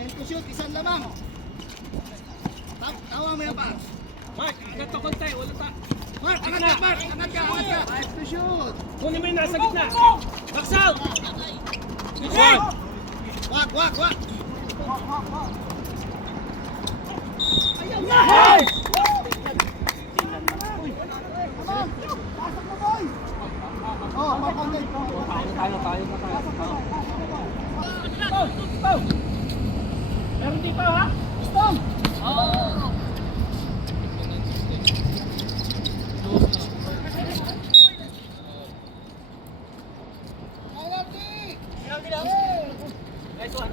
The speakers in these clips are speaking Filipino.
10 to shoot, isang lamang. Tawa mo yan, Paps. Mark, angat ka konti, wala ta. Mark, angat ka, Mark. Angat ka. 5 to shoot. Kunin mo yung nasa gitna. Box out! Good one! Wag. Nice! Oh, makontent. Tayo. Meron dito ha? Stop! Nice one.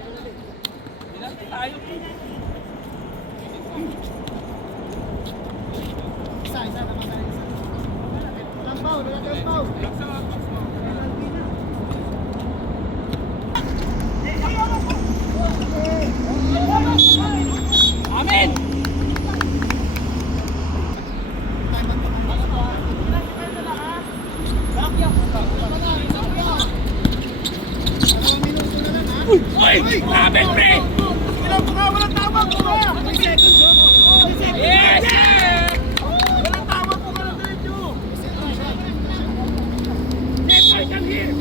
Penalty tayo. Isa naman tayo. Walang foul. Amin! Uy! Grabe, pre! Walang tawag po ba? Yes! Walang tawag po ba ng diretso? Yes, boy, come here!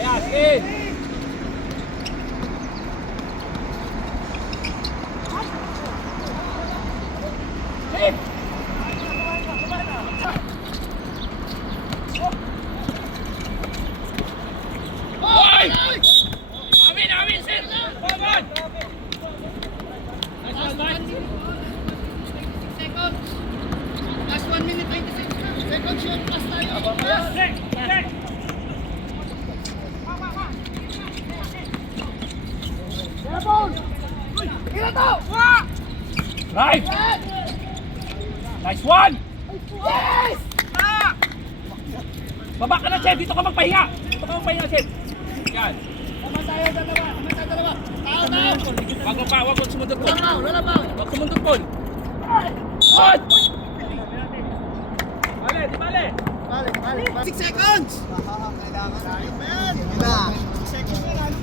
Ayan, sige! Hey! Oy! Amin, sir! Forward! Nice one, Mike. Seconds. Last 1 minute 20 seconds. Second shot, pass tayo. Pass. Check! Seven. Ilan to? Right! Nice one! Yes! Baba ka na, Chef! Dito ka magpahinga, Chef! Yan! Tama tayo, dalawa. Tao. Wag mo sumundot, Paul! Wala pa. Wag sumundot, Paul! Shot! Di bale! 6 seconds. Kailangan. Sayang pa yan.